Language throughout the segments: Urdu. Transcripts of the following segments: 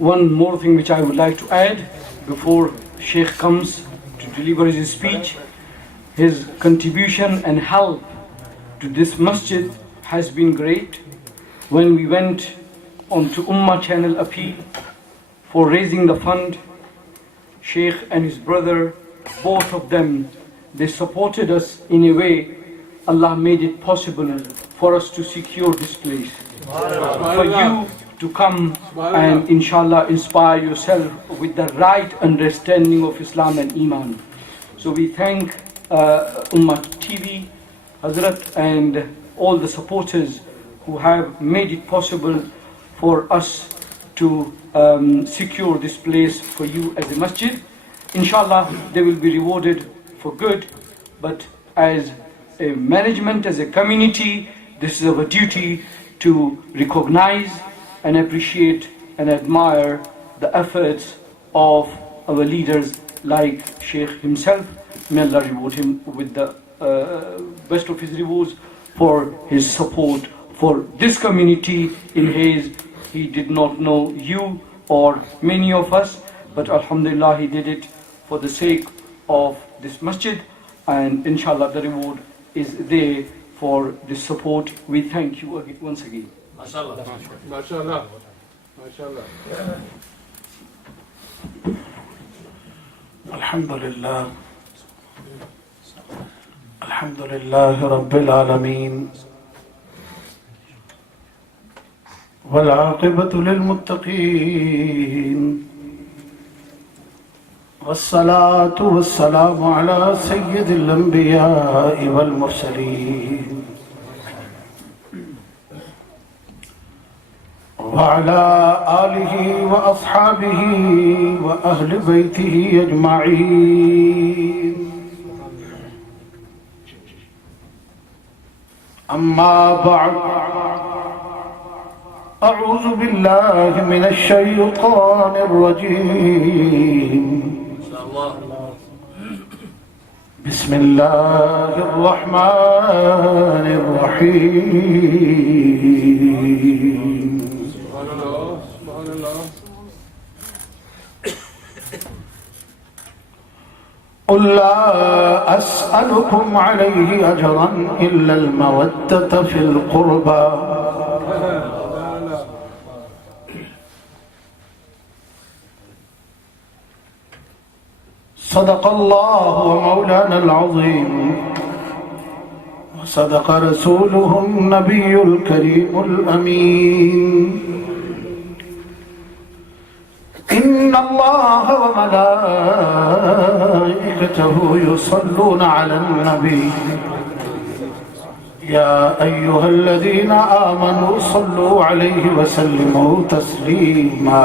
One more thing which I would like to add before Sheikh comes to deliver his speech. His contribution and help to this masjid has been great. When we went onto Ummah channel appeal for raising the fund, Sheikh and his brother, both of them, they supported us in a way. Allah made it possible for us to secure this place. For you to come and inshallah inspire yourself with the right understanding of Islam and Iman. So we thank Ummah TV, Hazrat, and all the supporters who have made it possible for us to secure this place for you as a masjid. Inshallah, they will be rewarded for good, but as a management, as a community, this is our duty to recognize and appreciate and admire the efforts of our leaders like Sheikh himself. May Allah reward him with the best of his rewards for his support for this community. In his, he did not know you or many of us, but alhamdulillah he did it for the sake of this masjid, and inshallah the reward is there for this support. We thank you once again. MashaAllah. MashaAllah. MashaAllah. Alhamdulillah. Alhamdulillah Rabbil Alameen. والعاقبة للمتقين والصلاة والسلام على سيد الأنبياء والمرسلين وعلى آله وأصحابه وأهل بيته أجمعين. أما بعد، أعوذ بالله من الشيطان الرجيم. بسم الله الرحمن الرحيم. قل لا أسألكم عليه أجرا إلا المودة في القربى. صدق الله ومولانا العظيم، وصدق رسوله النبي الكريم الأمين. إن الله وملائكته يصلون على النبي يا أيها الذين آمنوا صلوا عليه وسلموا تسليما.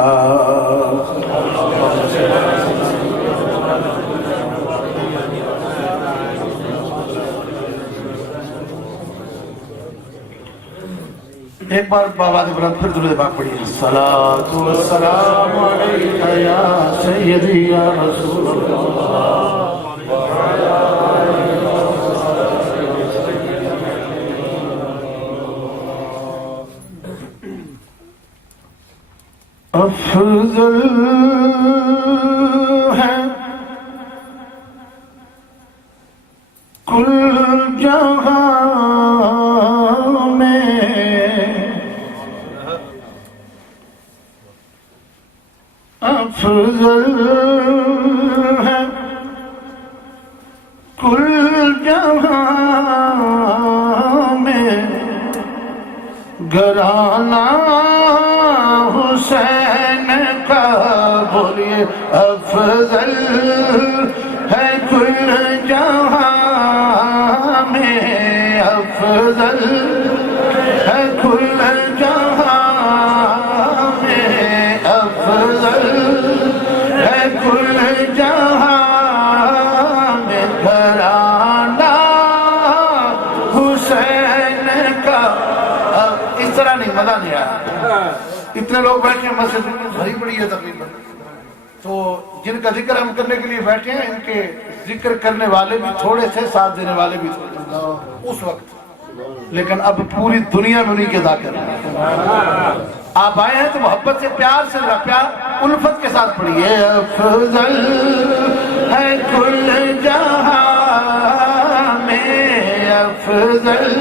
ایک بار بابا دے بلند پھر درود پاک پڑھیے. الصلاۃ والسلام علیک یا سیدی یا رسول اللہ وعلی آلہ وصحبہ. افضل ہے کل جہاں میں، افضل ہے کل جہاں میں، گھرانہ حسین کا بولیے. افضل ہے کل جہاں میں، افضل ہے کل جہاں میں، افضل ہے کل جہاں میں، گھرانہ حسین کا. اس طرح نہیں، مزہ نہیں آیا. اتنے لوگ بیٹھے ہیں مسجد بھری پڑی ہے تقریباً، تو جن کا ذکر ہم کرنے کے لیے بیٹھے ہیں ان کے ذکر کرنے والے بھی تھوڑے تھے، ساتھ دینے والے بھی تھوڑے اس وقت، لیکن اب پوری دنیا میں انہیں کے ذاکر ہیں. آپ آئے ہیں تو محبت سے پیار سے پیار الفت کے ساتھ پڑھیے. افضل ہے کل جہاں میں افضل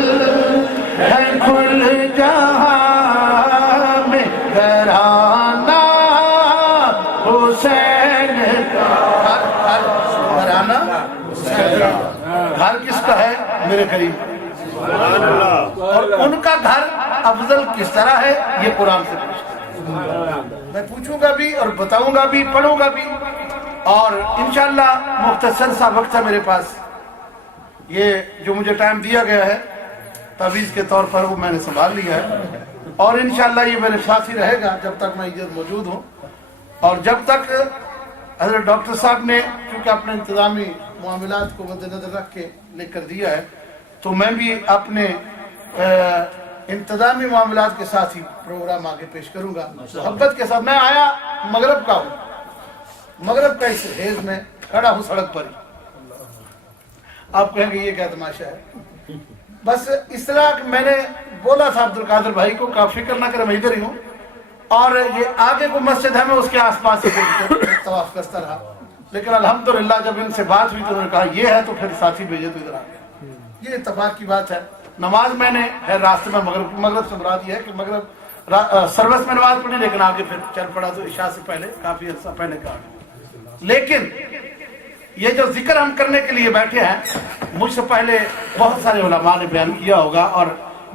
ہے کل جہاں میں گھرانہ حسین کا. گھرانہ گھر کس کا ہے؟ میرے قریب. اور ان کا گھر افضل کس طرح ہے یہ قرآن سے پوچھتا. میں پوچھوں گا بھی اور بتاؤں گا بھی, پڑھوں گا بھی. اور انشاءاللہ مختصر سا وقت ہے میرے پاس. یہ جو مجھے ٹائم دیا گیا ہے تعویذ کے طور پر وہ میں نے سنبھال لیا ہے, اور انشاءاللہ یہ میرے ساتھ ہی رہے گا جب تک میں ادھر موجود ہوں. اور جب تک حضرت ڈاکٹر صاحب نے چونکہ اپنے انتظامی معاملات کو مد نظر رکھ کے لکھ کر دیا ہے, تو میں بھی اپنے انتظامی معاملات کے ساتھ ہی پروگرام آگے پیش کروں گا محبت کے ساتھ. میں آیا مغرب کا ہوں, مغرب کا اس حیض میں کھڑا ہوں سڑک پر ہی. آپ کہیں گے یہ کیا تماشا ہے؟ بس اس طرح میں نے بولا تھا عبد القادر بھائی کو کہ فکر نہ کرے میں ادھر ہی ہوں, اور یہ آگے کو مسجد ہے میں اس کے آس پاس طواف کرتا رہا. لیکن الحمدللہ جب ان سے بات ہوئی تو انہوں نے کہا یہ ہے, تو پھر ساتھی بھیجے تو ادھر آ گیا. یہ اتفاق کی بات ہے. نماز میں نے راستے میں مغرب سے مراد یہ ہے کہ مغرب سروس میں نماز پڑھی, لیکن آگے پھر چل پڑا تو عشاء سے پہلے کافی عرصہ پہلے کا. لیکن یہ جو ذکر ہم کرنے کے لیے بیٹھے ہیں, مجھ سے پہلے بہت سارے علماء نے بیان کیا ہوگا, اور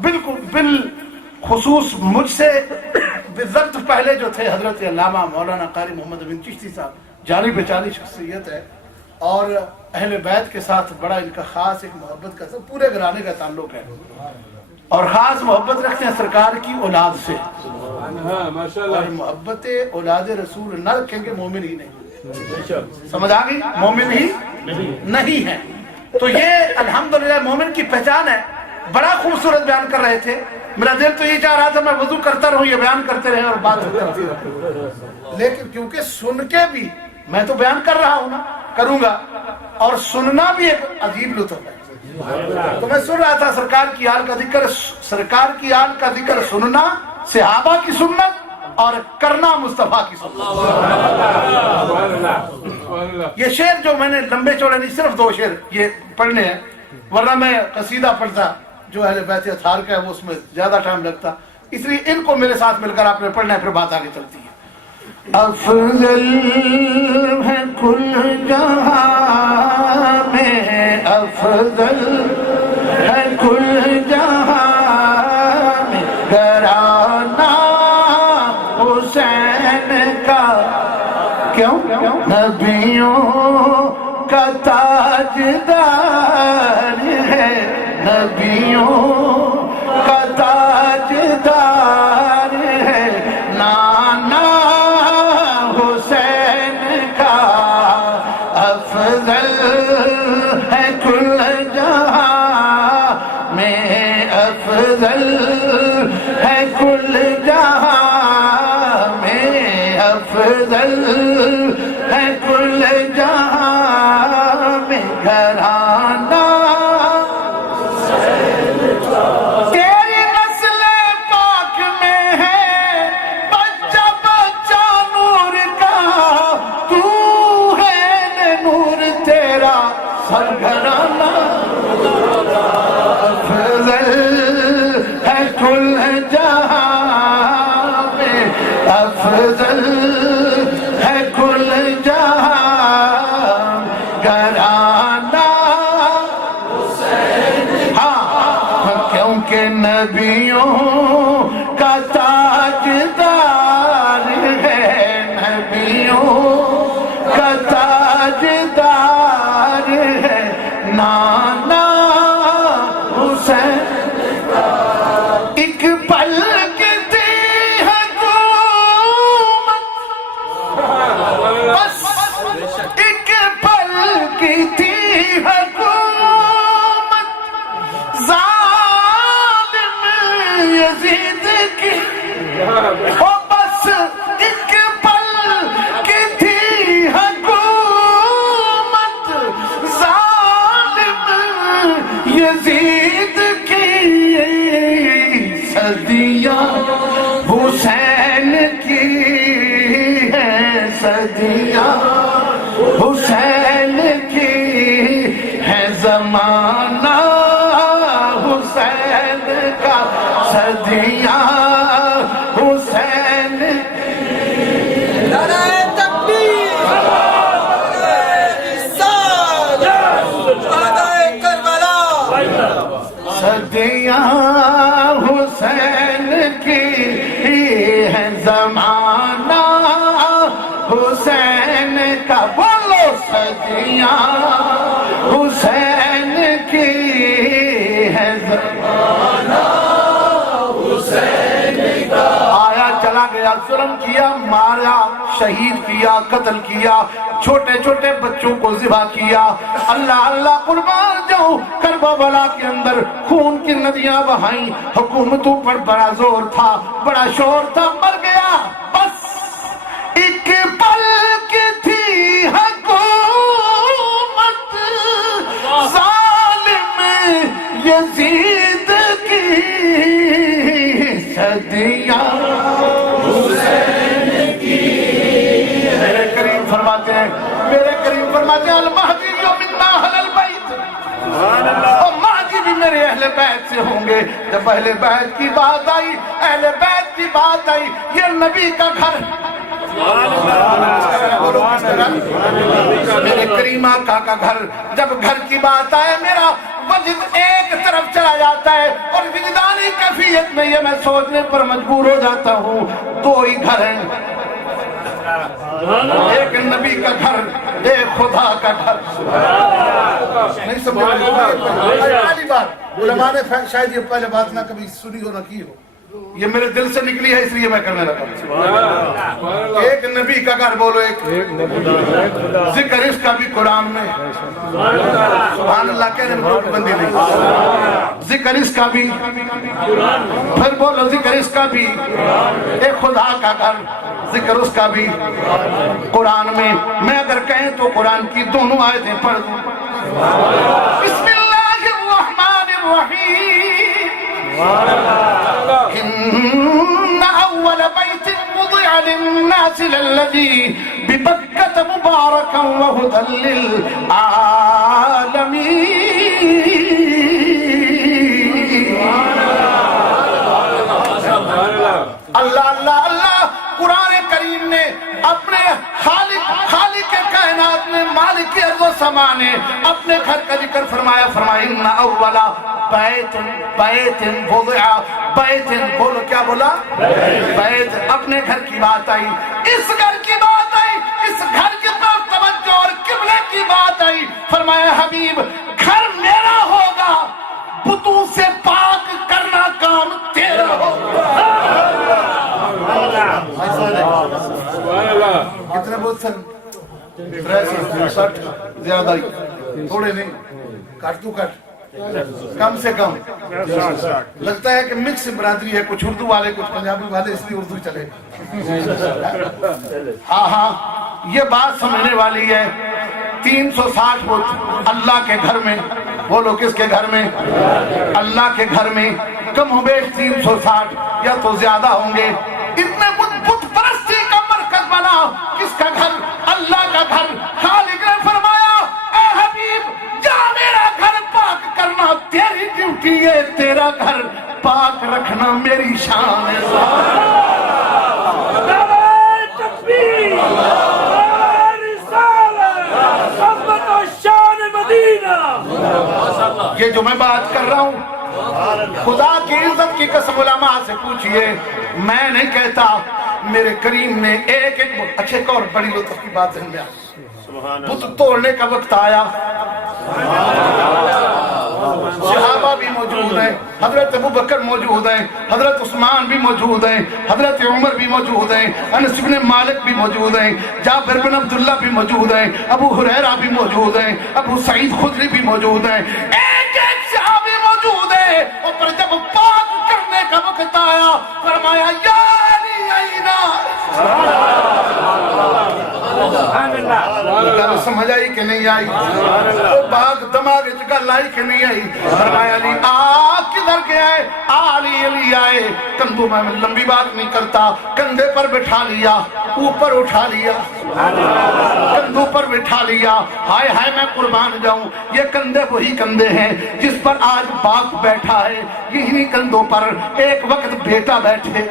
بالکل بالخصوص مجھ سے بالضبط پہلے جو تھے حضرت علامہ مولانا قاری محمد امین چشتی صاحب, جانی پہچانی شخصیت ہے, اور اہل بیت کے ساتھ بڑا ان کا خاص ایک محبت کا پورے گھرانے کا تعلق ہے, اور خاص محبت رکھتے ہیں سرکار کی اولاد سے. اور محبت اولاد رسول نہ رکھیں گے مومن ہی نہیں. سمجھ آ گئی؟ مومن ہی نہیں ہے. تو یہ الحمدللہ مومن کی پہچان ہے. بڑا خوبصورت بیان کر رہے تھے. میرا دل تو یہ چاہ رہا تھا میں وضو کرتا رہوں, یہ بیان کرتے رہے اور بات کرتی رہے, لیکن کیونکہ سن کے بھی میں تو بیان کر رہا ہوں نا, کروں گا, اور سننا بھی ایک عجیب لطف ہے. تو میں سن رہا تھا سرکار کی آل کا ذکر, سرکار کی آل کا ذکر سننا صحابہ کی سنت, اور کرنا مصطفیٰ کی سنت. یہ شعر جو میں نے لمبے چوڑے نہیں, صرف 2 شعر یہ پڑھنے ہیں, ورنہ میں قصیدہ پڑھتا جو اہل بیت اطہار کا ہے وہ اس میں زیادہ ٹائم لگتا. اس لیے ان کو میرے ساتھ مل کر آپ نے پڑھنا ہے, پھر بات آگے چلتی ہے. افضل ہے کل جہاں میں افضل ہے کل جہاں میں گھرانہ حسین کا. کیوں؟ نبیوں کا تاجدار ہے, نبیوں کا تاجدار ہے, نانا حسین کا افضل ہے کل جہاں میں افضل ہے کل جہاں میں افضل ہے کل جہاں میں گھرانہ تیری نسل پاک میں ہے بچہ بچہ نور کا, تو ہے نور تیرا سب گھرانہ. افضل ہے کل جہاں میں افضل ہے کل جہاں گھرانہ. ہاں, کیونکہ نبیوں کا تاجدار ہے, نبیوں کا تاجدار ہے, نانا حسین. ایک پل کی تھی حکومت, بس ایک پل کی تھی حکومت, ظالم یزید صدیاں حسین کی ہے زمانہ حسین کا صدیاں حسین نعرہ تکبیر، شہدائے کربلا، صدیاں حسین کی ہے زمانہ حسین کا بولو صدیاں حسین کی ہے زمانہ حسین کا آیا چلا گیا ظلم کیا مارا شہید کیا قتل کیا چھوٹے چھوٹے بچوں کو ذبح کیا اللہ اللہ قربان جاؤں کربلا کے اندر خون کی ندیاں بہائیں حکومتوں پر بڑا زور تھا بڑا شور تھا مر گیا بس ایک پل کی تھی حکومت ظالم یزید کی صدیاں حسین کی میرے کریم فرماتے ہیں المہدی منا اہل البیت اور مہدی بھی میرے اہل بیت سے ہوں گے جب اہل بیت کی بات آئی اہل بیت کی بات آئی یہ نبی کا گھر میرے کریم آقا کا گھر جب گھر کی بات آئے میرا وجد ایک طرف چلا جاتا ہے اور وجدانی کیفیت میں یہ میں سوچنے پر مجبور ہو جاتا ہوں دو ہی گھر ہیں ایک نبی کا گھر ایک خدا کا گھر نہیں سمجھا پہلی بات علماء نے شاید یہ پہلے بات نہ کبھی سنی ہو نہ کی ہو یہ میرے دل سے نکلی ہے اس لیے میں کرنے لگا ایک نبی کا گھر بولو ایک ذکر اس کا بھی قرآن میں سبحان اللہ کہنے میں کوئی بندی نہیں ذکر اس کا بھی پھر بولو ذکر اس کا بھی ایک خدا کا گھر ذکر اس کا بھی قرآن میں اگر کہیں تو قرآن کی دونوں آیتیں پڑھ دوں بسم اللہ الرحمن الرحیم إن أول بيت وضع للناس للذي ببكة مباركا وهدى للعالمين اللہ اللہ اللہ قرآن کریم نے اپنے خالق کائنات نے مالک ارض و سما نے اپنے گھر کا ذکر فرمایا ان اولا بیت وضع بیت بولو کیا بولا بیت اپنے گھر کی بات آئی اس گھر کی بات آئی اس گھر کی طرف توجہ اور قبلے کی بات آئی فرمایا حبیب گھر میرا ہوگا بتوں سے پاک کرنا کام تیرا ہوگا کتنے بہت سن 60 زیادہ ہی تھوڑے نہیں کٹ تو کٹ کم سے کم لگتا ہے کہ مکس برادری ہے کچھ اردو والے کچھ پنجابی والے اس لیے اردو چلے ہاں یہ بات سمجھنے والی ہے 360 فٹ اللہ کے گھر میں بولو کس کے گھر میں اللہ کے گھر میں کم ہو بیش 360 یا تو زیادہ ہوں گے اتنے بت پرستی کا مرکز بنا کس کا گھر اللہ کا گھر خالق نے فرمایا اے حبیب جا میرا گھر پاک کرنا تیری ڈیوٹی ہے تیرا گھر پاک رکھنا میری شان ہے تکبیر رسالت و شان مدینہ یہ جو میں بات کر رہا ہوں خدا کی عزت کی قسم علماء سے پوچھئے میں نہیں کہتا میرے کریم نے ایک اچھے اور بڑی لطف کی بات ذہن میں بت توڑنے کا وقت آیا صحابہ بھی موجود ہیں حضرت ابوبکر موجود ہیں حضرت عثمان بھی موجود ہیں حضرت عمر بھی موجود ہیں انس بن مالک بھی موجود ہیں جابر بن عبداللہ بھی موجود ہیں ابو ہریرہ بھی موجود ہیں ابو سعید خدری بھی موجود ہیں ایک صحابی موجود ہے اور پر جب پاک کرنے کا وقت آیا فرمایا یا علی اینا سمجھ آئی کہ نہیں آئی باغ دماغ گل آئی کہ نہیں آئی فرمایا علی آ ادھر کے آئے علی آئے, کندھوں میں لمبی بات نہیں کرتا, کندھے پر بٹھا لیا, اوپر اٹھا لیا, کندھوں پر بٹھا لیا. ہائے ہائے میں قربان جاؤں, یہ کندھے وہی کندھے ہیں جس پر آج باپ بیٹھا ہے, یہی کندھوں پر ایک وقت بیٹا بیٹھے.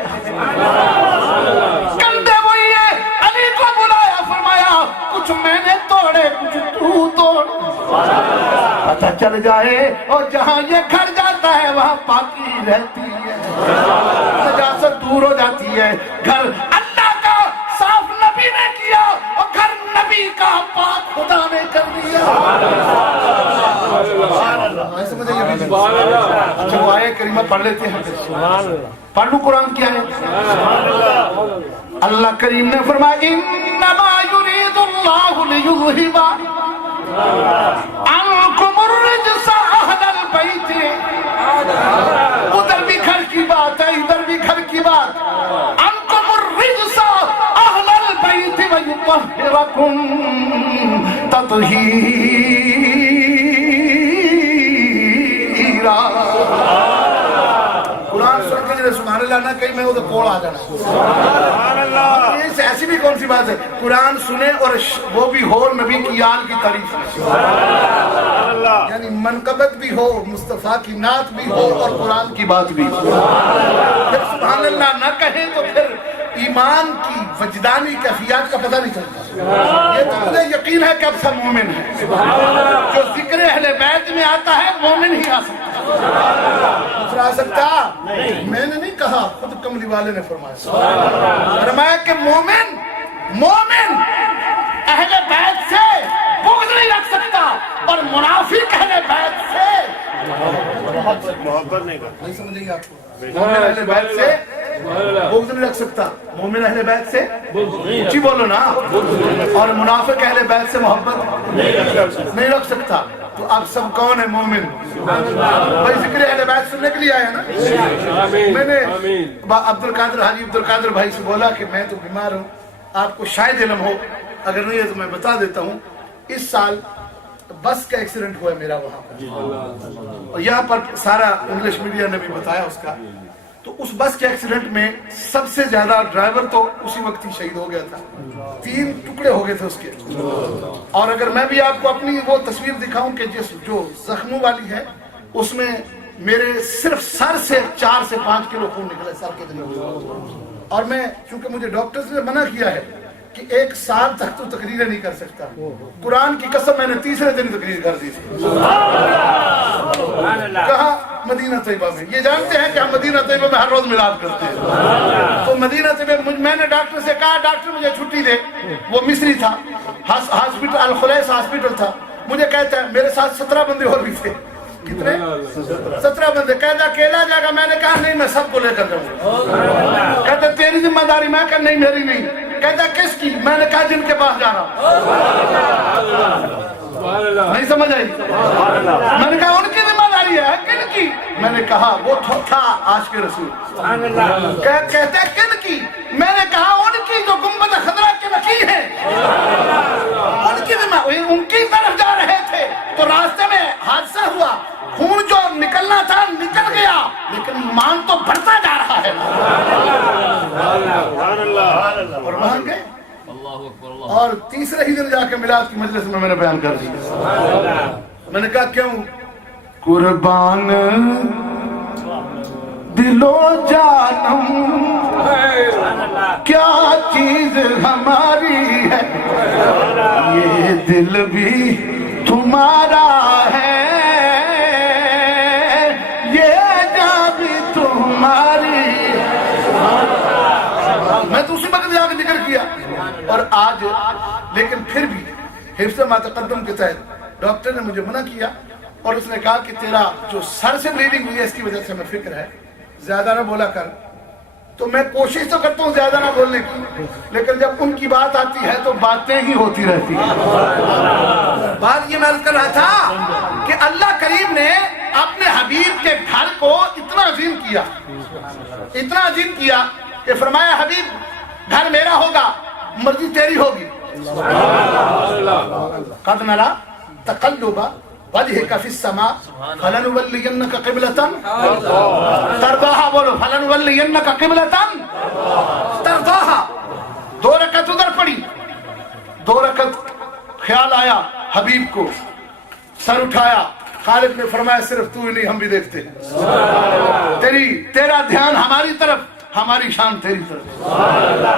کندھے وہی ہے. علی کو بلایا, فرمایا کچھ میں نے توڑے کچھ تو توڑ, پتہ چل جائے اور جہاں یہ گھر جاتا ہے وہاں پاکی رہتی ہے, نجاست دور ہو جاتی ہے. گھر اللہ کا صاف نبی نے کیا اور گھر نبی کا پاک خدا نے کر دیا. اچھا وہ آئے کریمہ پڑھ لیتے ہیں, پڑھ لوں قرآن کیا ہے. اللہ کریم نے فرمایا انما یرید اللہ لیذہب عنکم الرجس اہل البیت. ادھر بھی گھر کی بات ہے, ادھر بھی گھر کی بات. عنکم الرجس اہل البیت ویطہرکم تطہیرا. قرآن سن کے جنہیں سبحان اللہ نہ کہیں میں ادھر کول آ جانا. سبحان اللہ. اس ایسی بھی کون سی بات ہے, قرآن سنے اور وہ بھی ہو نبی کی آل کی تعریف میں. سبحان اللہ. یعنی منقبت بھی ہو, مصطفیٰ کی نعت بھی ہو اور قرآن کی بات بھی. جب سبحان اللہ نہ کہیں تو پھر ایمان کی وجدانی کیفیات کا پتہ نہیں چلتا. یہ تو مجھے یقین ہے کہ اب سب مومن ہیں. جو ذکر اہل بیت میں آتا ہے مومن ہی آ سکتا. دوسرا آ سکتا میں نے نہیں کہا, خود کملی والے نے فرمایا. فرمایا کہ مومن اہل بیت سے بغض نہیں رکھ سکتا اور منافق اہل بیت سے محبت نہیں کرتا. نہیں سمجھ گے آپ کو. مومن اہل بیت سے بغض نہیں رکھ سکتا, مومن اہل بیت سے اچھی بولو نا, اور منافق اہل بیت سے محبت نہیں رکھ سکتا. تو اب سب کون ہے مومن؟ بھائی ذکر اہل بیت سننے کے لیے آیا نا. میں نے حاجی عبد القادر بھائی سے بولا کہ میں تو بیمار ہوں, آپ کو شاید علم ہو, اگر نہیں ہے تو میں بتا دیتا ہوں. اس سال بس کا ایکسیڈنٹ ہوا ہے میرا وہاں پر, اور یہاں پر سارا انگلش میڈیا نے بھی بتایا اس کا. تو اس بس کے ایکسیڈنٹ میں سب سے زیادہ ڈرائیور تو اسی وقت ہی شہید ہو گیا تھا, 3 ٹکڑے ہو گئے تھے اس کے. اور اگر میں بھی آپ کو اپنی وہ تصویر دکھاؤں کہ جو زخموں والی ہے, اس میں میرے صرف سر سے 4 سے 5 کلو خون نکلا سر کے دن. اور میں چونکہ مجھے ڈاکٹرز نے منع کیا ہے کہ 1 سال تک تو تقریریں نہیں کر سکتا. قرآن کی قسم میں نے تیسرے دن تقریر کر دی تھی. کہا مدینہ طیبہ میں. یہ جانتے ہیں کہ ہم مدینہ طیبہ میں ہر روز میلاد کرتے ہیں. تو مدینہ طیبہ میں نے ڈاکٹر سے کہا ڈاکٹر مجھے چھٹی دے. وہ مصری تھا, ہاسپٹل الخلیس ہاسپٹل تھا. مجھے کہتا ہے میرے ساتھ 17 بندے اور بھی تھے. کتنے؟ 17 بندے. کہتا اکیلا جائے گا. میں نے کہا نہیں میں سب کو لے کر جاؤں. کہتا تیری ذمہ داری. میں کہا نہیں میری نہیں. کہتا کس کی؟ میں نے کہا جن کے پاس جا رہا ہوں. نہیں سمجھ آئی. میں نے کہا ان کی ذمہ داری ہے. کن کی؟ میں نے کہا وہ تھا عاشق رسول. کہتا ہے کن کی؟ میں نے کہا ان کی جو گنبد خضرا کے وکیل ہیں, ان کی ذمہ. ان کی طرف جا رہے تھے تو راستے میں حادثہ ہوا. خون جو نکلنا تھا نکل گیا, لیکن ایمان تو بڑھتا جا رہا ہے. اور مان گئے. اور تیسرے ہی دن جا کے میلاد کی مجلس میں نے بیان کر دیا. میں نے کہا کیوں؟ قربان دل و جانم کیا چیز ہماری ہے, یہ دل بھی تمہارا ہے, میں تو اسی وقت جا کے ذکر کیا. اور آج لیکن پھر بھی حفظ ما تقدم کے تحت ڈاکٹر نے مجھے منع کیا, اور اس نے کہا کہ تیرا جو سر سے بلیڈنگ ہوئی ہے اس کی وجہ سے ہمیں فکر ہے, زیادہ نہ بولا کر. تو میں کوشش تو کرتا ہوں زیادہ نہ بولنے کی, لیکن جب ان کی بات آتی ہے تو باتیں ہی ہوتی رہتی ہیں. بات یہ میں عرض کر رہا تھا کہ اللہ کریم نے اپنے حبیب کے گھر کو اتنا عظیم کیا کہ فرمایا حبیب گھر میرا ہوگا, مرضی تیری ہوگی. قد نرا تقلب وجهك في السماء فلنولينك قبلة ترضاها، بولو فلنولينك قبلة ترضاها. 2 رکعت ادھر پڑھی، 2 رکعت خیال آیا حبیب کو، سر اٹھایا، خالد نے فرمایا صرف تو ہی نہیں ہم بھی دیکھتے ہیں، تیرا دھیان ہماری طرف، ہماری شان تیری طرف.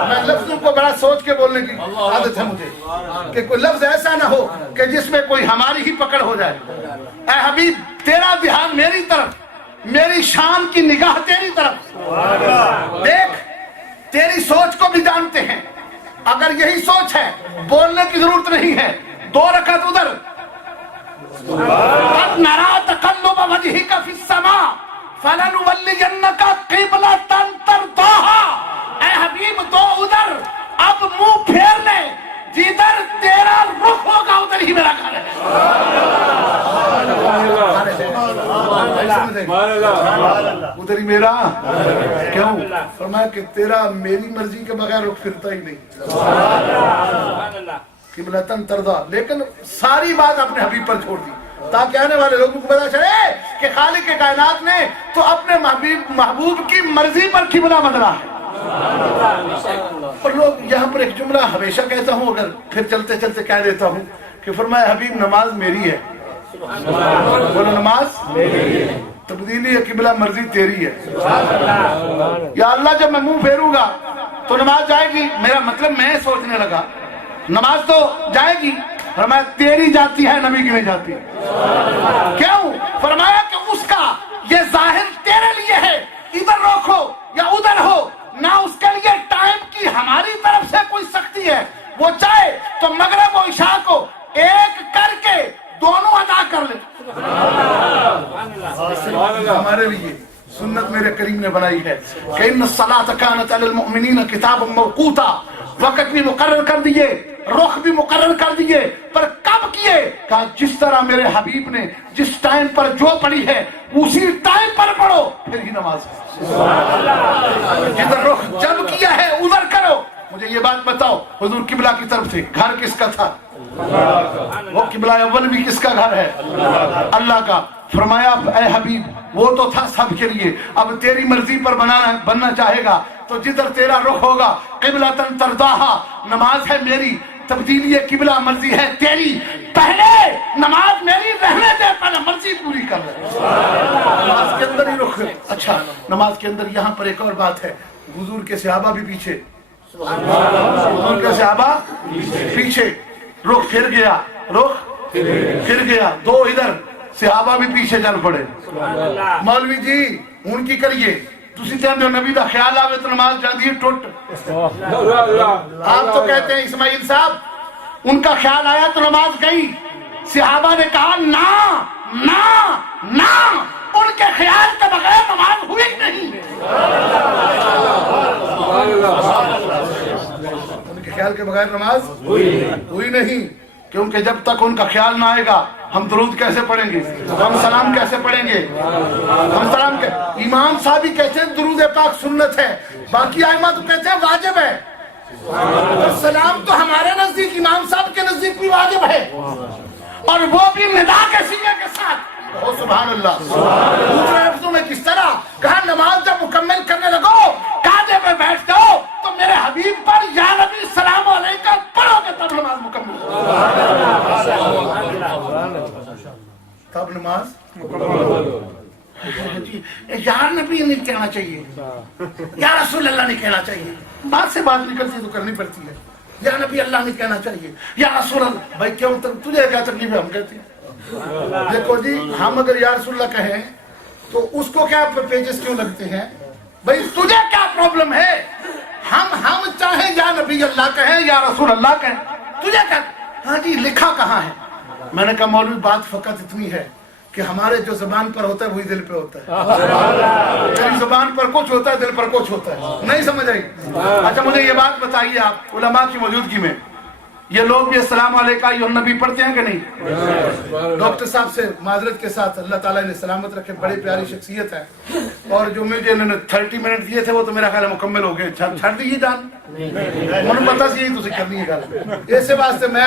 میں لفظوں کو بڑا سوچ کے بولنے کی عادت ہے مجھے کہ کوئی لفظ ایسا نہ ہو کہ جس میں کوئی ہماری ہی پکڑ ہو جائے. اے حبیب تیرا دھیان میری طرف، میری شان کی نگاہ تیری طرف. دیکھ تیری سوچ کو بھی جانتے ہیں، اگر یہی سوچ ہے بولنے کی ضرورت نہیں ہے. 2 رکعت ادھر. قد نرى تقلب وجهك في السماء فلنولينك قبلة ترضاها. اے حبیب 2 ادھر. اب منہ پھیر لے، جدھر تیرا رخ ہوگا ادھر ہی میرا گھر ہے. ادھر ہی میرا. کیوں؟ فرمایا کہ تیرا میری مرضی کے بغیر رخ پھرتا ہی نہیں. قبلتن ترضا. لیکن ساری بات اپنے حبیب پر چھوڑ دی تاکہ آنے والے لوگوں کو پتا چلے کہ خالق کے کائنات نے تو اپنے محبوب کی مرضی پر قبلہ بدلا ہے. اور لوگ یہاں پر ایک جملہ ہمیشہ کہتا ہوں، اگر پھر چلتے چلتے کہہ دیتا ہوں کہ فرمایا حبیب نماز میری ہے. بولو نماز تبدیلی ہے، قبلہ مرضی تیری ہے. یا اللہ جب میں منہ پھیروں گا تو نماز جائے گی، میرا مطلب میں سوچنے لگا نماز تو جائے گی، فرمایا تیری جاتی ہے نبی کی نہیں جاتی. کیوں؟ فرمایا کہ اس کا یہ ظاہر تیرے لیے ہے، ادھر روکو یا ادھر ہو نہ، اس کے لیے ٹائم کی ہماری طرف سے کوئی سختی ہے. وہ چاہے تو مغرب و عشاء کو ایک کر کے دونوں ادا کر لے. ہمارے لیے سنت میرے کریم نے بنائی ہے کہ ان الصلاۃ کانت علی المؤمنین کتابا موقوتا. وقت بھی مقرر کر دیے، رخ بھی مقرر کر دیے، پر کب کیے؟ کہا جس طرح میرے حبیب نے جس ٹائم پر جو پڑھی ہے اسی ٹائم پر پڑھو پھر ہی نماز. جدھر رخ جب کیا ہے ادھر کرو. مجھے یہ بات بتاؤ، حضور قبلہ کی طرف تھے، گھر کس کا تھا؟ وہ قبلہ اول بھی کس کا گھر ہے؟ اللہ کا. فرمایا اے حبیب وہ تو تھا سب کے لیے، اب تیری مرضی پر بننا چاہے گا تو جدھر تیرا رخ ہوگا قبلۃ ترضاها. نماز ہے میری، تبدیلی قبلہ مرضی ہے تیری. پہلے نماز میری رہنے دے، پہلے مرضی پوری کر لے. نماز کے اندر ہی رخ. اچھا نماز کے اندر یہاں پر ایک اور بات ہے، حضور کے صحابہ بھی پیچھے، حضور کے صحابہ پیچھے، رخ پھر گیا، رخ پھر گیا، 2 ادھر، صحابہ بھی پیچھے چل پڑے. مولوی جی ان کی کریے، تسی چاہتے ہو نبی دا خیال آوے تو نماز جاندی ہے ٹوٹ. آپ تو کہتے ہیں اسماعیل صاحب ان کا خیال آیا تو نماز گئی. صحابہ نے کہا نا نا نا، ان کے خیال کے بغیر نماز ہوئی نہیں. ان کے خیال کے بغیر نماز ہوئی نہیں، کیونکہ جب تک ان کا خیال نہ آئے گا ہم درود کیسے پڑھیں گے، ہم سلام کیسے پڑھیں گے. ہم سلام امام صاحب ہی کہتے ہیں درود پاک سنت ہے، باقی ائمہ تو کہتے ہیں واجب ہے. سلام تو ہمارے نزدیک امام صاحب کے نزدیک بھی واجب ہے، اور وہ بھی ندا کے سینے کے ساتھ. سبحان اللہ. دوسرے لفظوں میں کس طرح کہا نماز جب مکمل کرنے لگو کعبے پہ بیٹھ جاؤ تو میرے حبیب پر یا نبی السلام علیکم پڑھو گے تب نماز مکمل ہوگی. تب نماز یا نبی نہیں کہنا چاہیے، یا رسول اللہ نہیں کہنا چاہیے. بات سے بات نکلتی تو کرنی پڑتی ہے. یا نبی اللہ نہیں کہنا چاہیے، یا رسول اللہ. بھائی کیوں تجھے کیا تکلیف ہے؟ ہم کہتے ہیں دیکھو جی ہم اگر یا رسول اللہ کہیں تو اس کو کیا پیجز کیوں لگتے ہیں؟ بھائی تجھے کیا پرابلم ہے؟ ہم چاہیں یا نبی اللہ کہیں یا رسول اللہ کہیں، تجھے کیا؟ ہاں جی لکھا کہاں ہے؟ میں نے کہا مولوی بات فقط اتنی ہے کہ ہمارے جو زبان پر ہوتا ہے وہی دل پہ ہوتا ہے. میری زبان پر کچھ ہوتا ہے، دل پر کچھ ہوتا ہے. نہیں سمجھ آئی؟ اچھا مجھے یہ بات بتائیے، آپ علماء کی موجودگی میں یہ لوگ بھی السلام علیکم یا نبی پڑھتے ہیں کہ نہیں؟ ڈاکٹر صاحب سے معذرت کے ساتھ، اللہ تعالیٰ نے سلامت رکھے، بڑی پیاری شخصیت ہے، اور جو مجھے انہوں نے 30 منٹ دیے تھے وہ تو میرا خیال ہے مکمل ہو گئے. چھڑ دیجیے جان. ਮੈਨੂੰ ਪਤਾ ਸੀ ਇਹ ਤੁਸੀਂ ਕਰਨੀ ਹੈ ਗੱਲ, ਇਸੇ ਵਾਸਤੇ ਮੈਂ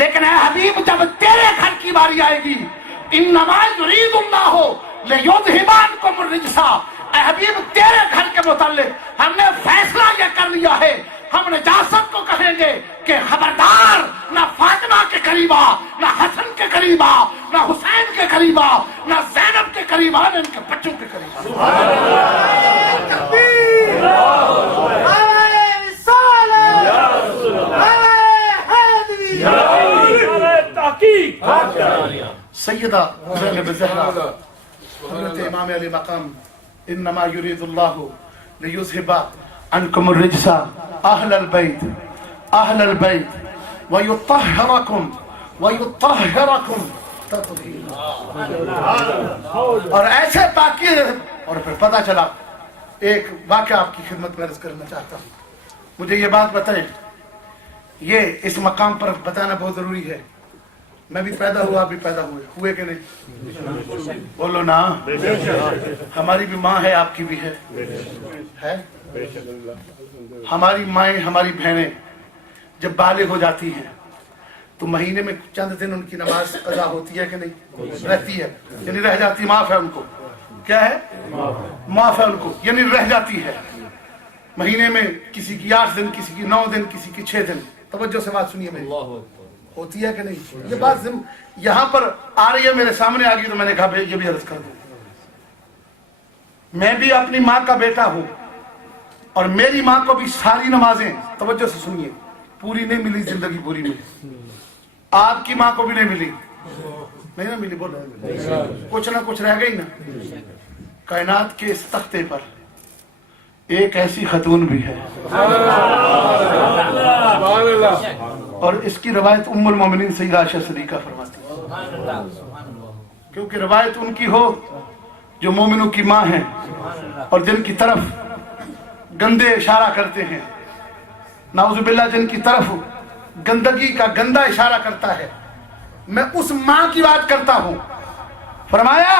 لیکن اے حبیب جب تیرے گھر کی باری آئے گی انما یرید اللہ لیذھب عنکم الرجس، اے حبیب تیرے گھر کے متعلق ہم نے فیصلہ یہ کر لیا ہے، ہم نجاست کو کہیں گے کہ خبردار نہ فاطمہ کے قریب آ، نہ حسن کے قریب آ، نہ حسین کے قریب آ، نہ زینب کے قریب آ، نہ ان کے بچوں کے قریب آ۔ سیدہ زینب زہرا حضرت امام علی مقام انما یرید اللہ لیذھب عنکم الرجس اہل البیت ویطہرکم تطہیرا، اور ایسے باقی۔ اور پھر پتہ چلا، ایک واقعہ آپ کی خدمت میں عرض کرنا چاہتا ہوں، مجھے یہ بات بتائیں، یہ اس مقام پر بتانا بہت ضروری ہے، میں بھی پیدا ہوا، آپ بھی پیدا ہوئے کہ نہیں؟ بولو نا، ہماری بھی ماں ہے، آپ کی بھی ہے۔ ہماری مائیں، ہماری بہنیں جب بالغ ہو جاتی ہیں تو مہینے میں چند دن ان کی نماز قضا ہوتی ہے کہ نہیں؟ رہتی ہے، یعنی رہ جاتی، معاف ہے ان کو، کیا ہے؟ معاف ہے ان کو، یعنی رہ جاتی ہے مہینے میں، کسی کی 8 دن، کسی کی 9 دن، کسی کی 6 دن۔ توجہ سے بات سنیے میری، ہوتی ہے کہ نہیں؟ یہ بات یہاں پر آ رہی ہے، میرے سامنے آ گئی تو میں نے کہا یہ بھی عرض کر دوں، میں بھی اپنی ماں کا بیٹا ہوں، اور میری ماں کو بھی ساری نمازیں، توجہ سے سنیے، پوری نہیں ملی، زندگی پوری ملی۔ آپ کی ماں کو بھی نہیں ملی، نہیں نہ ملی، بول رہے کچھ نہ کچھ رہ گئی نا۔ کائنات کے اس تختے پر ایک ایسی خاتون بھی ہے، اور اس کی روایت ام المومنین سیدہ عائشہ صدیقہ فرماتی ہے، کیونکہ روایت ان کی ہو جو مومنوں کی ماں ہیں اور جن کی طرف گندے اشارہ کرتے ہیں، نعوذ باللہ جن کی طرف گندگی کا گندا اشارہ کرتا ہے، میں اس ماں کی بات کرتا ہوں۔ فرمایا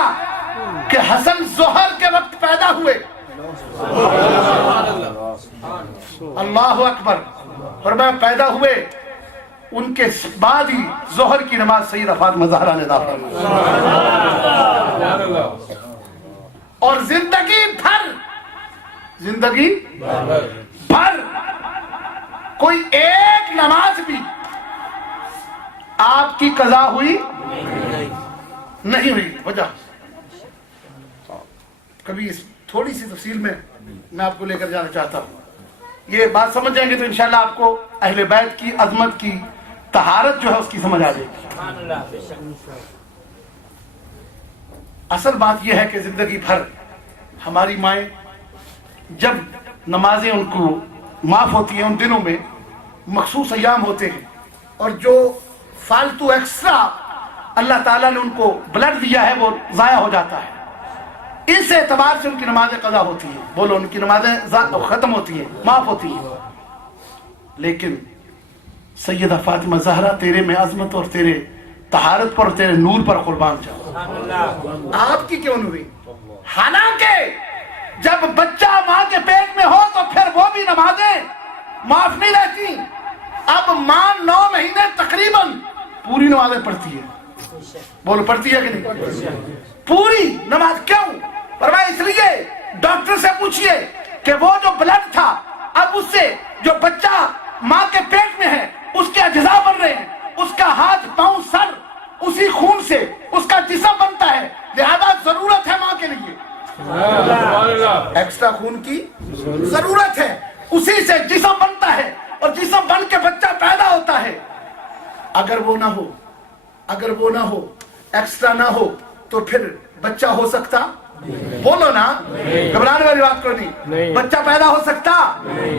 کہ حسن ظہر کے وقت پیدا ہوئے، اللہ اکبر، فرمایا پیدا ہوئے، ان کے بعد ہی ظہر کی نماز سیدہ فاطمہ زہرا نے ادا فرمائی، اور زندگی بھر کوئی ایک نماز بھی آپ کی قضا ہوئی نہیں ہوئی۔ وجہ کبھی اس تھوڑی سی تفصیل میں آپ کو لے کر جانا چاہتا ہوں، یہ بات سمجھ جائیں گے تو انشاءاللہ آپ کو اہل بیت کی عظمت کی طہارت جو ہے اس کی سمجھ آ جائے گی۔ اصل بات یہ ہے کہ زندگی بھر ہماری مائیں جب نمازیں ان کو معاف ہوتی ہیں، ان دنوں میں مخصوص ایام ہوتے ہیں، اور جو فالتو ایکسٹرا اللہ تعالیٰ نے ان کو بلڈ دیا ہے وہ ضائع ہو جاتا ہے، اس اعتبار سے ان کی نمازیں قضا ہوتی ہیں، بولو ان کی نمازیں ختم ہوتی ہیں، معاف ہوتی ہیں۔ لیکن سیدہ فاطمہ زہرا تیرے میں عظمت اور تیرے طہارت پر، تیرے نور پر قربان جاؤ، آپ کی کیوں نہیں ہوئی؟ حالانکہ جب بچہ ماں کے پیٹ میں ہو تو پھر وہ بھی نمازیں معاف نہیں رہتی۔ اب ماں 9 مہینے تقریباً پوری نمازیں پڑھتی ہے، بولو پڑھتی ہے کہ نہیں؟ پوری نماز کیوں؟ فرمایا اس لیے ڈاکٹر سے پوچھئے کہ وہ جو بلڈ تھا اب اس سے جو بچہ ماں کے پیٹ میں ہے اس کے اجزاء بن رہے ہیں، اس کا ہاتھ پاؤں سر اسی خون سے اس کا جسم بنتا ہے، لہذا ضرورت ہے ماں کے لیے ایکسٹرا خون کی ضرورت ہے، اسی سے جسم بنتا ہے، اور جسم بن کے بچہ پیدا ہوتا ہے۔ اگر وہ نہ ہو ایکسٹرا نہ ہو تو پھر بچہ ہو سکتا؟ بولو نا، گھبرانے والی بات کوئی نہیں، بچہ پیدا ہو سکتا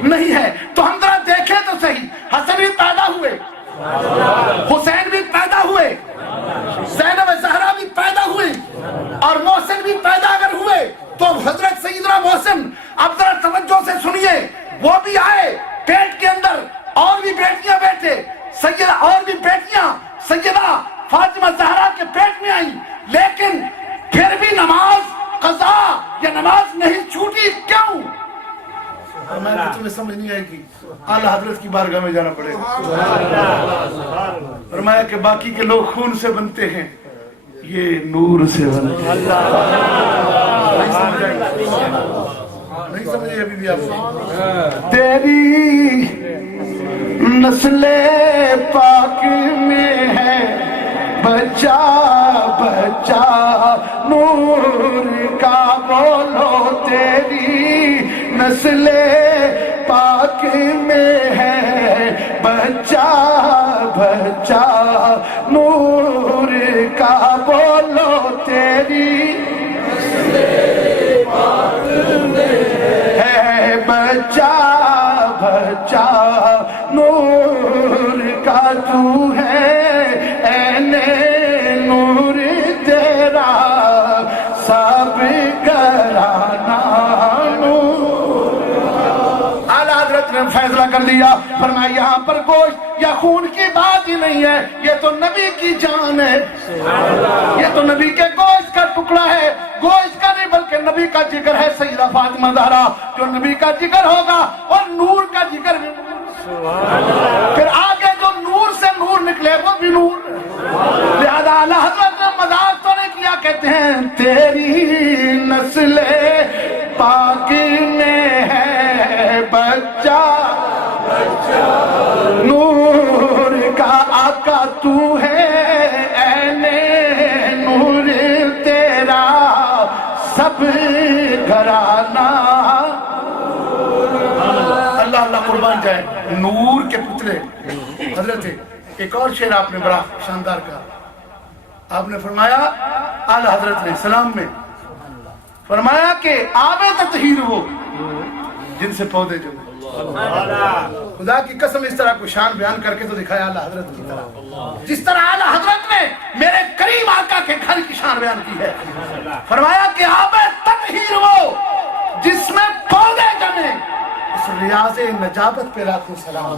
نہیں ہے۔ تو ہم ذرا دیکھیں تو صحیح، حسن بھی پیدا ہوئے، حسین بھی پیدا ہوئے، زینب زہرا بھی پیدا ہوئی، اور محسن بھی پیدا اگر ہوئے تو حضرت سیدنا محسن، اب ذرا توجہ سے سنیے، وہ بھی آئے پیٹ کے اندر، اور بھی بیٹیاں بیٹھے، اور بھی بیٹیاں سیدہ فاطمہ زہرا کے پیٹ میں آئیں، لیکن پھر بھی نماز قضا یا نماز نہیں چھوٹی، کیوں؟ میں سمجھ نہیں آئے گی، اعلیٰ حضرت کی بارگاہ میں جانا پڑے گا۔ فرمایا کہ باقی کے لوگ خون سے بنتے ہیں، یہ نور سے بنتے ہیں۔ نہیں سمجھے ابھی بھی آپ؟ تیری نسل پاک میں ہے بچہ بچہ نور کا، بولو تیری نسل پاک میں ہے بچہ بچہ نور کا، بولو تیری ہے بچہ بچہ نور کا، تو ہے این نور تیرا سب گرانا نور۔ اعلیٰ حضرت نے فیصلہ کر دیا، فرمایا یہاں پر گوشت یا خون کی بات ہی نہیں ہے، یہ تو نبی کی جان ہے، یہ تو نبی کے گوشت کا ٹکڑا ہے، گوشت کا نہیں بلکہ نبی کا جگر ہے۔ سیدہ فاطمہ زہرا جو نبی کا جگر ہوگا اور نور کا جگر بھی، پھر آگے جو نور سے نور نکلے وہ بھی نور۔ لہذا اعلیٰ حضرت نے مذاق تو نہیں کیا، کہتے ہیں تیری نسل پاک میں ہے بچہ نور کا، آقا تو ہے این نور تیرا سب گھرانا۔ اللہ اللہ قربان جائے نور کے پتلے حضرت۔ ایک اور شعر آپ نے بڑا شاندار کہا، آپ نے فرمایا اعلیٰ حضرت نے سلام میں فرمایا کہ آب تطہیر وہ جن سے پودے جو، خدا کی قسم اس طرح کو شان بیان کر کے تو دکھایا اعلیٰ حضرت کی طرح، جس طرح اعلیٰ حضرت نے میرے کریم آقا کے گھر کی شان بیان کی ہے۔ فرمایا کہ آب تطہیر وہ جس میں پودے جمے، اس ریاض نجابت پہ لاکھوں سلام۔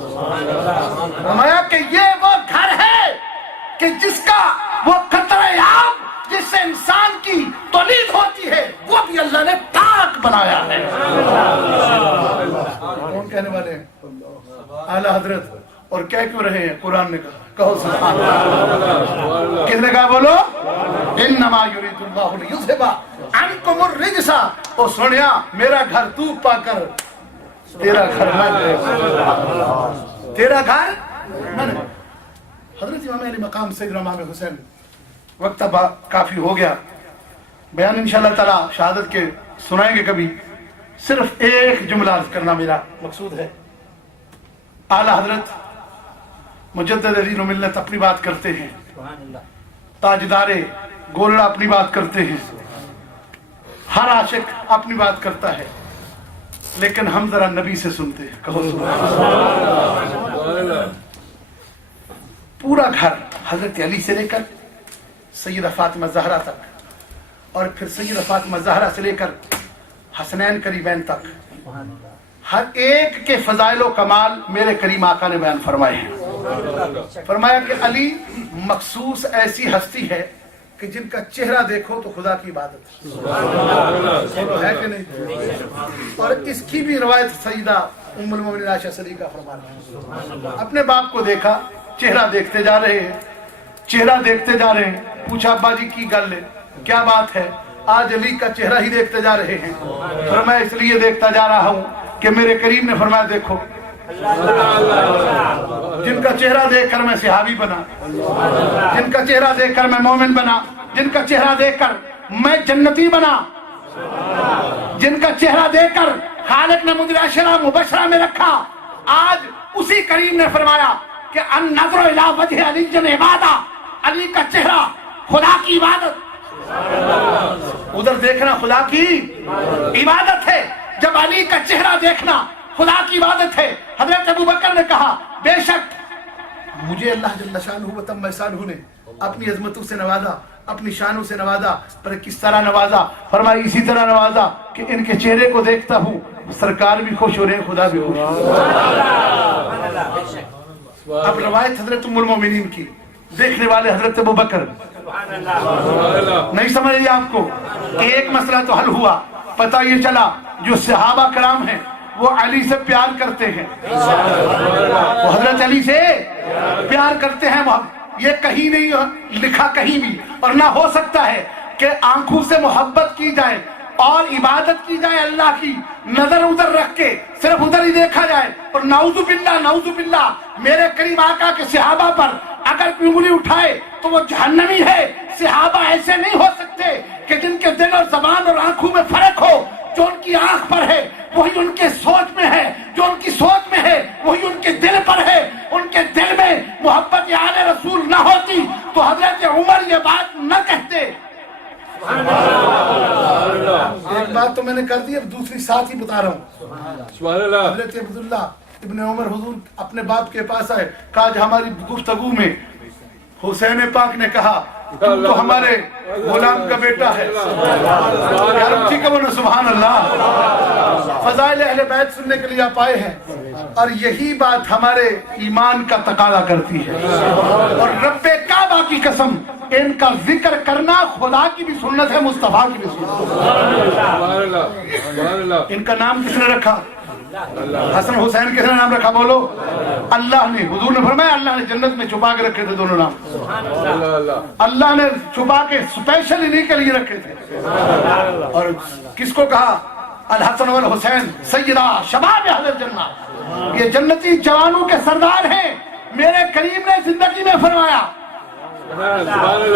فرمایا کہ یہ وہ گھر ہے کہ جس کا وہ قطرہ آب جس سے انسان کی تولید ہوتی ہے وہ بھی اللہ نے پاک بنایا ہے۔ کون کہنے والے ہیں؟ اعلیٰ حضرت۔ اور کہہ کیوں رہے ہیں؟ قرآن نے کہا، کہو سبحان اللہ۔ کس نے کہا؟ بولو انما یرید اللہ لیذھب عنکم الرجس۔ او سنیا میرا گھر تو پا کر تیرا گھر میں، تیرا گھر میں۔ حضرت امام علی مقام سیدنا امام حسین، وقت اب کافی ہو گیا، بیان انشاءاللہ تعالی شہادت کے سنائیں گے کبھی، صرف ایک جملہ عرض کرنا میرا مقصود ہے۔ اعلیٰ حضرت مجدد دین و ملت اپنی بات کرتے ہیں، تاجدار گولڑا اپنی بات کرتے ہیں، ہر عاشق اپنی بات کرتا ہے، لیکن ہم ذرا نبی سے سنتے ہیں، کہو سبحان اللہ۔ پورا گھر حضرت علی سے لے کر سیدہ فاطمہ زہرا تک، اور پھر سیدہ فاطمہ زہرا سے لے کر حسنین قریبین تک، ہر ایک کے فضائل و کمال میرے کریم آقا نے بیان فرمائے ہیں۔ فرمایا کہ علی مخصوص ایسی ہستی ہے کہ جن کا چہرہ دیکھو تو خدا کی عبادت ہے کہ نہیں؟ اور اس کی بھی روایت سیدہ ام المومنین عائشہ صدیقہ فرما رہی ہیں، اپنے باپ کو دیکھا، چہرہ دیکھتے جا رہے ہیں، چہرہ دیکھتے جا رہے ہیں، پوچھا ابا جی کی گل ہے، کیا بات ہے؟ آج علی کا چہرہ ہی دیکھتے جا رہے ہیں۔ فرمایا اس لیے دیکھتا جا رہا ہوں کہ میرے کریم نے فرمایا دیکھو جن کا چہرہ دیکھ کر میں صحابی بنا، جن کا چہرہ دیکھ کر میں مومن بنا، جن کا چہرہ دیکھ کر میں جنتی بنا، جن کا چہرہ دیکھ کر خالق نے مجھے عشرہ مبشرہ میں رکھا، آج اسی کریم نے فرمایا کہ النظر الی وجہ علی عبادہ، علی کا چہرہ خدا کی عبادت، ادھر دیکھنا خدا کی عبادت ہے، جب علی کا چہرہ دیکھنا خدا کی عبادت ہے۔ حضرت ابوبکر نے کہا بے شک مجھے اللہ جل شانہ و تم شانہ نے اپنی عظمتوں سے نوازا، اپنی شانوں سے نوازا، پر کس طرح نوازا؟ فرمایا اسی طرح نوازا کہ ان کے چہرے کو دیکھتا ہوں سرکار بھی خوش ہو رہے ہیں، خدا بھی خوش ہو رہے ہیں۔ اب روایت حضرت ام المومنین کی، دیکھنے والے حضرت ابوبکر، نہیں سمجھ رہی آپ کو؟ ایک مسئلہ تو حل ہوا، پتہ یہ چلا جو صحابہ کرام ہیں وہ علی سے پیار کرتے ہیں، وہ حضرت علی سے پیار کرتے ہیں. یہ کہیں نہیں لکھا کہیں بھی، اور نہ ہو سکتا ہے کہ آنکھوں سے محبت کی جائے اور عبادت کی جائے اللہ کی، نظر ادھر رکھ کے صرف ادھر ہی دیکھا جائے. اور نعوذ باللہ میرے قریب آقا کے صحابہ پر اگر کوئی انگلی اٹھائے تو وہ جہنمی ہے. صحابہ ایسے نہیں ہو سکتے کہ جن کے دل اور زبان اور آنکھوں میں فرق ہو. جو ان کی آنکھ پر ہے وہی ان کے سوچ میں ہے، جو ان کی سوچ میں ہے وہی ان کے دل پر ہے. ان کے دل میں محبت آل رسول نہ ہوتی تو حضرت عمر یہ بات نہ کہتے. ایک بات تو میں نے کر دی، اب دوسری ساتھ ہی بتا رہا ہوں. حضرت عبداللہ ابن عمر حضور اپنے باپ کے پاس آئے، کہا کہ ہماری گفتگو میں حسین پاک نے کہا تو ہمارے غلام کا بیٹا ہے. یار اچھی کہو نا سبحان اللہ. فضائل اہل بیت سننے کے لیے آپ آئے ہیں اور یہی بات ہمارے ایمان کا تقاضا کرتی ہے. اور رب کعبہ کی قسم ان کا ذکر کرنا خدا کی بھی سنت ہے، مصطفیٰ کی بھی سنت ہے. ان کا نام کس نے رکھا؟ حسن حسین کس نے نام رکھا؟ بولو. اللہ نے. حضور نے فرمایا اللہ نے جنت میں چھپا کے رکھے تھے دونوں نام. اللہ نے چھپا کے اسپیشل انہی کے لیے رکھے تھے. اور کس کو کہا؟ الحسن والحسین سیدہ شباب اہل الجنہ، یہ جنتی جوانوں کے سردار ہیں. میرے کریم نے زندگی میں فرمایا.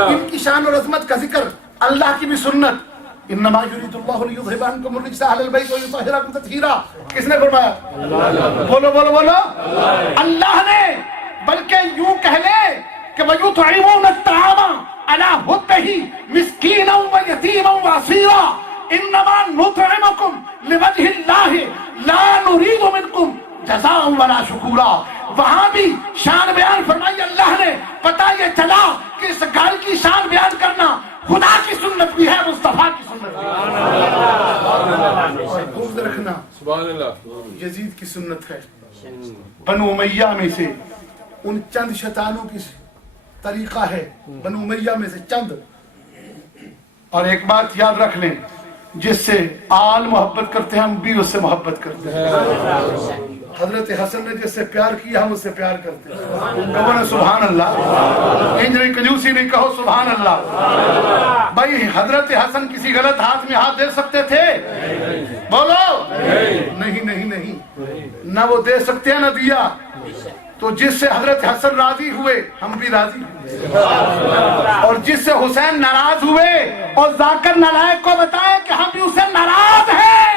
ان کی شان اور عظمت کا ذکر اللہ کی بھی سنت. انما یرید اللہ لیذھب عنکم الرجس اہل البیت ویطہرکم تطہیرا. کس نے فرمایا؟ بولو بولو بولو. اللہ نے. بلکہ یوں کہہ لے کہ وَيُطْعِمُونَ الطَّعَامَ عَلَىٰ حُبِّهِ مِسْكِينًا وَيَتِيمًا وَأَسِيرًا إِنَّمَا نُطْعِمُكُمْ لِوَجْهِ اللَّهِ لَا نُرِيدُ مِنكُمْ جَزَاءً وَلَا شُكُورًا. وہاں بھی شان بیان فرمائی اللہ نے. پتہ یہ چلا کہ اس گھر کی شان بیان کرنا خدا کی سنت بھی ہے، مصطفیٰ کی سنت بھی ہے. خوب رکھنا یزید کی سنت ہے. بنو امیہ میں سے ان چند شیطانوں کی طریقہ ہے، بنو امیہ میں سے چند. اور ایک بات یاد رکھ لیں، جس سے آل محبت کرتے ہیں ہم بھی اس سے محبت کرتے ہیں. حضرت حسن نے جس سے پیار کیا ہم اس سے پیار کرتے ہیں. کہو نا سبحان اللہ. انجری کنجوسی نہیں، کہو سبحان اللہ. بھائی حضرت حسن کسی غلط ہاتھ میں ہاتھ دے سکتے تھے؟ بولو. نہیں نہیں نہیں، نہ وہ دے سکتے ہیں نہ دیا. تو جس سے حضرت حسن راضی ہوئے ہم بھی راضی ہوئے، اور جس سے حسین ناراض ہوئے اور ذاکر نالائق کو بتائے کہ ہم بھی اسے ناراض ہیں.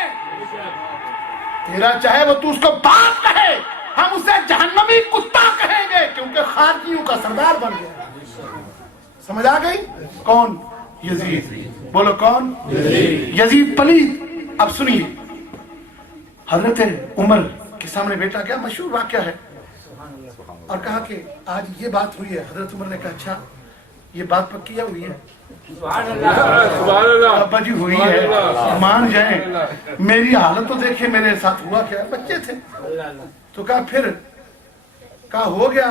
تیرا چاہے وہ تو اس کو باپ کہے، ہم اسے جہنمی کتا کہیں گے، کیونکہ خارجیوں کا سردار بن گیا. سمجھ آ گئی؟ کون؟ یزید. بولو کون؟ یزید پلید. اب سنیے، حضرت عمر کے سامنے بیٹا کیا مشہور واقعہ ہے، اور کہا کہ آج یہ بات ہوئی ہے. حضرت عمر نے کہا اچھا یہ بات پکی ہے؟ ہوئی ہے. ابا جی ہوئی ہے، مان جائیں. میری حالت تو دیکھیں میرے ساتھ ہوا کیا. بچے تھے. تو کہا پھر کہا ہو گیا.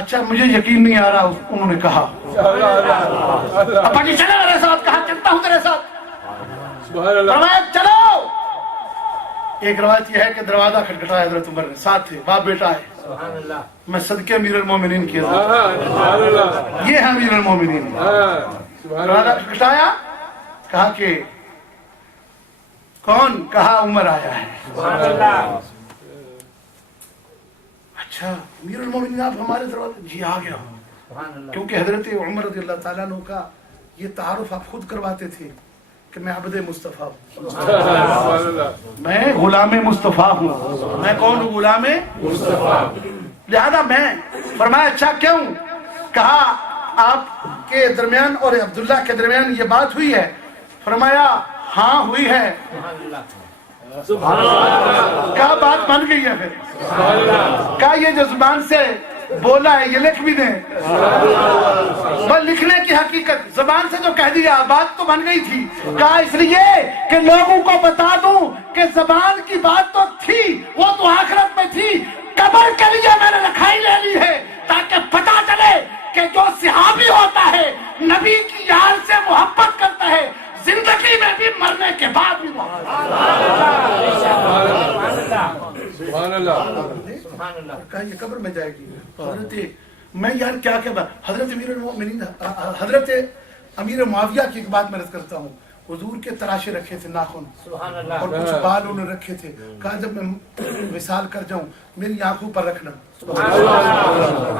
اچھا مجھے یقین نہیں آ رہا. انہوں نے کہا ابا جی چلو میرے ساتھ. کہا چلتا ہوں تیرے ساتھ. روایت چلو. ایک روایت یہ ہے کہ دروازہ کھٹکھٹایا حضرت عمر نے، ساتھ تھے، باپ بیٹا ہے. میں صدقے امیر المومنین کیا، یہ ہے امیر المومنین. دروازہ کھٹکھٹایا. کہا کہ کون؟ کہا عمر آیا ہے. اچھا امیر المومنین آپ ہمارے دروازے؟ جی آ گیا. کیونکہ حضرت عمر رضی اللہ تعالیٰ عنہ کا یہ تعارف آپ خود کرواتے تھے کہ میں عبد مصطفیٰ ہوں، میں غلام مصطفیٰ ہوں. میں کون ہوں؟ غلام مصطفیٰ. لہذا میں فرمایا اچھا کیوں؟ کہا آپ کے درمیان اور عبداللہ کے درمیان یہ بات ہوئی ہے. فرمایا ہاں ہوئی ہے. کہا بات بن گئی ہے. پھر کہا یہ جو زبان سے بولا ہے یہ لکھ بھی دیں. بس لکھنے کی حقیقت زبان سے جو کہہ دیا بات تو بن گئی تھی. کہا اس لیے کہ لوگوں کو بتا دوں کہ زبان کی بات تو تھی، وہ تو آخرت میں تھی. قبر کے لیے میں نے رکھائی لے لی ہے تاکہ پتا چلے کہ جو صحابی ہوتا ہے نبی کی یار سے محبت کرتا ہے، زندگی میں بھی مرنے کے بعد بھی محبت. کہا یہ قبر میں جائے گی. حضرت میں یار کیا حضرت امیر المؤمنین حضرت امیر معاویہ کی ایک بات میں عرض کرتا ہوں. حضور کے تراشے رکھے تھے ناخن اور کچھ بال انہوں نے رکھے تھے. کہا جب میں وصال کر جاؤں میری آنکھوں پر رکھنا,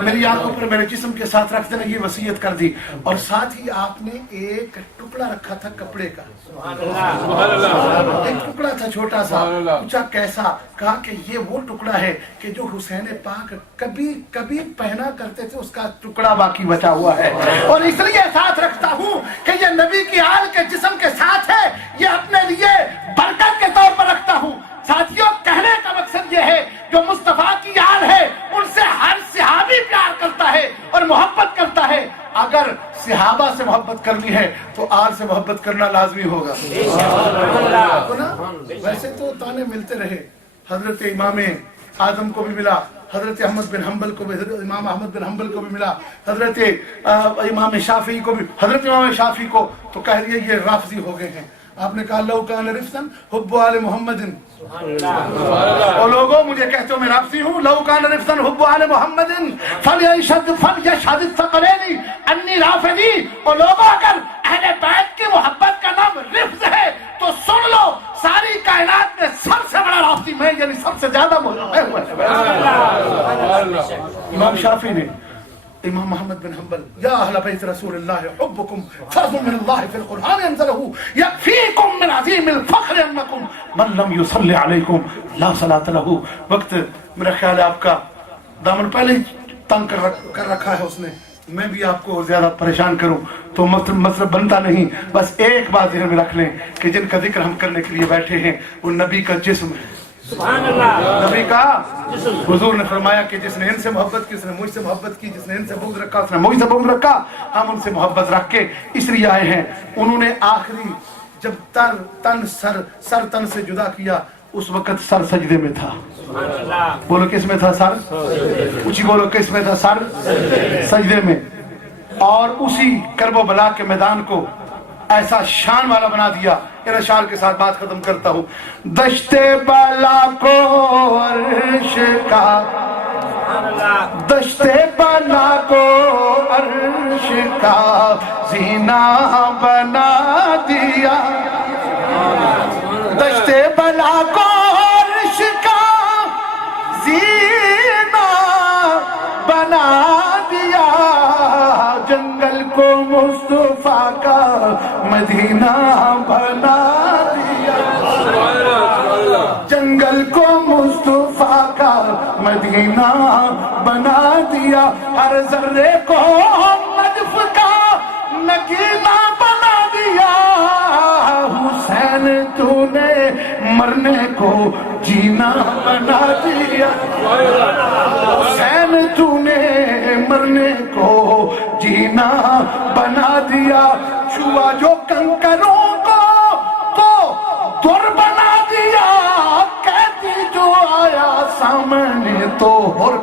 میری آنکھوں پر میرے جسم کے ساتھ رکھ دینا, یہ وصیت کر دی. اور ساتھ ہی آپ نے ایک ٹکڑا رکھا تھا کپڑے کا, ایک ٹکڑا تھا چھوٹا سا. پوچھا کیسا؟ کہا کہ یہ وہ ٹکڑا ہے کہ جو حسین پاک کبھی کبھی پہنا کرتے تھے, اس کا ٹکڑا باقی بچا ہوا ہے, اور اس لیے ساتھ رکھتا ہوں کہ یہ نبی کی آل کے جسم کے ساتھ ہے, یہ اپنے لیے برکت کے طور پر رکھتا ہوں. ساتھیوں, کہنے کا مقصد یہ ہے جو مصطفیٰ کی آل ہے ان سے ہر صحابی پیار کرتا ہے اور محبت کرتا ہے. اگر صحابہ سے محبت کرنی ہے تو آل سے محبت کرنا لازمی ہوگا. ویسے تو تانے ملتے رہے, حضرت امام اعظم کو بھی ملا, حضرت احمد بن حنبل کو بھی, حضرت امام احمد بن حنبل کو بھی ملا, حضرت امام شافعی کو بھی, حضرت امام شافعی کو تو کہہ دیا یہ رافضی ہو گئے ہیں. آپ نے کہا لو کان رفسن حب آل محمد, اور لوگوں مجھے کہتے ہو میں رافضی ہوں. لو کان رفسن حب آل محمد فلیشهد الثقلین انی رافضی. اور لوگوں اگر اہل بیت کی محبت کا نام رفض ہے تو سن لو ساری کائنات میں سب سے بڑا رافضی میں, یعنی سب سے زیادہ امام شافعی نے امام محمد بن حنبل یا اہل بیت رسول اللہ حبکم فرض من اللہ فی القرآن انزلہ یکفیکم من عظیم الفخر انکم من لم یصلی علیکم لا صلاۃ لہ. وقت میرا خیال ہے آپ کا دامن پہلے ہی تنگ کر رکھا ہے اس نے, میں بھی آپ کو زیادہ پریشان کروں تو مطلب بنتا نہیں. بس ایک بات ذہن میں رکھ لیں کہ جن کا ذکر ہم کرنے کے لیے بیٹھے ہیں وہ نبی کا جسم ہے. نبی کا حضور نے فرمایا کہ جس نے ان سے محبت کی اس نے مجھ سے محبت کی, جس نے ان سے بغض رکھا اس نے مجھ سے بغض رکھا. ہم ان سے محبت رکھ کے اس لیے آئے ہیں. انہوں نے آخری جب سر تن سے جدا کیا اس وقت سر سجدے میں تھا. بولو کس میں تھا سر؟ اونچی بولو کس میں تھا سر؟ سجدے میں. اور اسی کرب و بلا کے میدان کو ایسا شان والا بنا دیا. ان اشعار کے ساتھ بات ختم کرتا ہوں. دشت بالا کو عرش کا, دشت بالا کو عرش کا زینہ بنا دیا. دشت بالا کو عرش کا زینہ بنا دیا. جنگل کو مصطفیٰ کا مدینہ بنا دیا. جنگل کو مصطفیٰ کا مدینہ بنا دیا. ہر ذرے کو نجف کا نگینہ بنا دیا. حسین تو نے مرنے کو جینا بنا دیا. حسین تو نے مرنے کو جینا بنا دیا. چھوا جو کنکروں کو تو در بنا دیا. کہتی جو آیا سامنے تو ہر